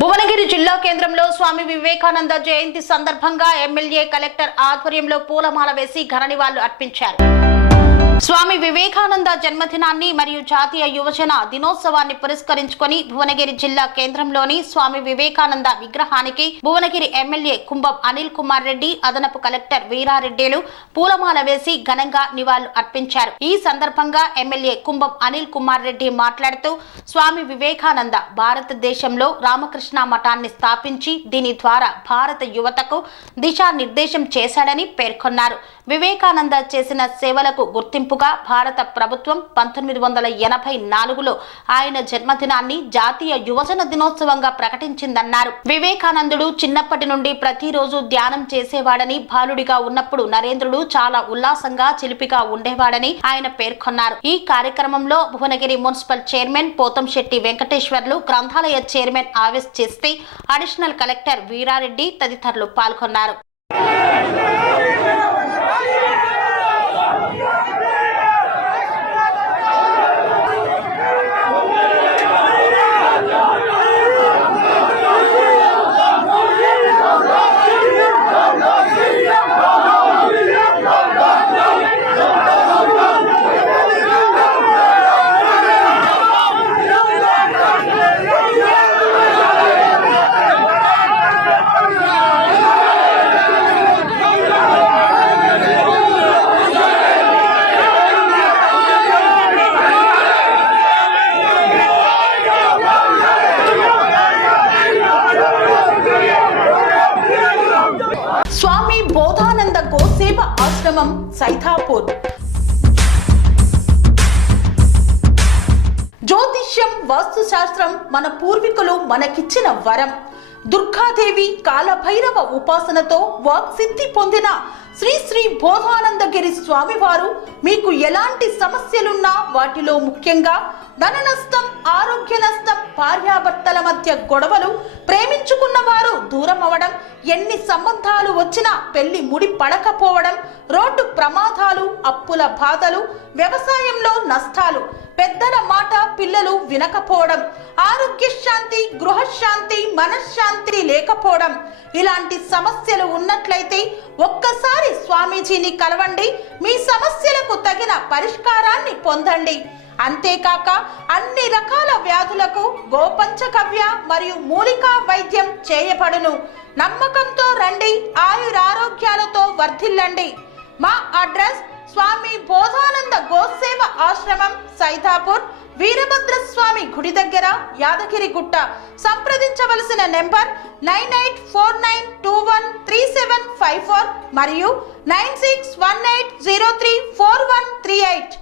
భువనగిరి జిల్లా కేంద్రంలో స్వామి వివేకానంద జయంతి సందర్భంగా ఎమ్మెల్యే కలెక్టర్ ఆధ్వర్యంలో పూలమాల వేసి ఘన నివాళులు అర్పించారు. స్వామి వివేకానంద జన్మదినాన్ని మరియు జాతీయ యువజన దినోత్సవాన్ని పురస్కరించుకొని భువనగిరి జిల్లా కేంద్రంలోని స్వామి వివేకానంద విగ్రహానికి భువనగిరి ఎమ్మెల్యే కుంభం అనిల్ కుమార్ రెడ్డి, అదనపు కలెక్టర్ వీరారెడ్డిలు పూలమాల వేసి ఘనంగా నివాళులు అర్పించారు. ఈ సందర్భంగా ఎమ్మెల్యే కుంభం అనిల్ కుమార్ రెడ్డి మాట్లాడుతూ స్వామి వివేకానంద భారతదేశంలో రామకృష్ణ మఠాన్ని స్థాపించి దీని ద్వారా భారత యువతకు దిశానిర్దేశం చేశాడని పేర్కొన్నారు. వివేకానంద చేసిన సేవలకు గుర్తింపుగా భారత ప్రభుత్వం 1984లో ఆయన జన్మదినాన్ని జాతీయ యువజన దినోత్సవంగా ప్రకటించిందన్నారు. వివేకానందుడు చిన్నప్పటి నుండి ప్రతిరోజు ధ్యానం చేసేవాడని, బాలుడిగా ఉన్నప్పుడు నరేంద్రుడు చాలా ఉల్లాసంగా చిలిపిగా ఉండేవాడని ఆయన పేర్కొన్నారు. ఈ కార్యక్రమంలో భువనగిరి మున్సిపల్ చైర్మన్ పోతంశెట్టి వెంకటేశ్వర్లు, గ్రంథాలయ చైర్మన్ ఆవేశ్ చేస్తే, అడిషనల్ కలెక్టర్ వీరారెడ్డి తదితరులు పాల్గొన్నారు. స్వామి బోధానంద గోసేవ ఆశ్రమం సైథాపూర్. జ్యోతిష్యం, వాస్తుశాస్త్రం మన పూర్వీకులు మనకిచ్చిన వరం. దుర్గాదేవి, కాలభైరవ ఉపాసనతో వాక్సిద్ధి పొందిన శ్రీ శ్రీ బోధానందగిరి స్వామివారు మీకు ఎలాంటి సమస్యలున్నా, వాటిలో ముఖ్యంగా ధన నష్టం, ఆరోగ్య నష్టం, భార్యాభర్తల మధ్య గొడవలు, ప్రేమించుకున్న వారు దూరం అవడం, ఎన్ని సంబంధాలు వచ్చినా పెళ్లి ముడి పడకపోవడం, రోడ్డు ప్రమాదాలు, అప్పుల బాధలు, వ్యవసాయంలో నష్టాలు, పెద్దల మాట పిల్లలు వినకపోవడం, ఆరోగ్య శాంతి, గృహశాంతి, మనశ్శాంతి లేకపోవడం, ఇలాంటి సమస్యలు ఉన్నట్లయితే ఒక్కసారి స్వామీజీని కలవండి. మీ సమస్యలకు తగిన పరిష్కారాన్ని పొందండి. అంతేకాక అన్ని రకాల వ్యాధులకు గోపంచకవ్య మరియు మూలికా వైద్యం చేయబడును. నమ్మకంతో రండి, ఆయురారోగ్యాలతో వర్ధిల్లండి. మా అడ్రస్ స్వామి బోధానంద గోసేవ ఆశ్రమం, సైథాపూర్, వీరభద్రస్వామి గుడి దగ్గర, యాదగిరిగుట్ట. సంప్రదించవలసిన నెంబర్ 9849213754 మరియు 9618034138.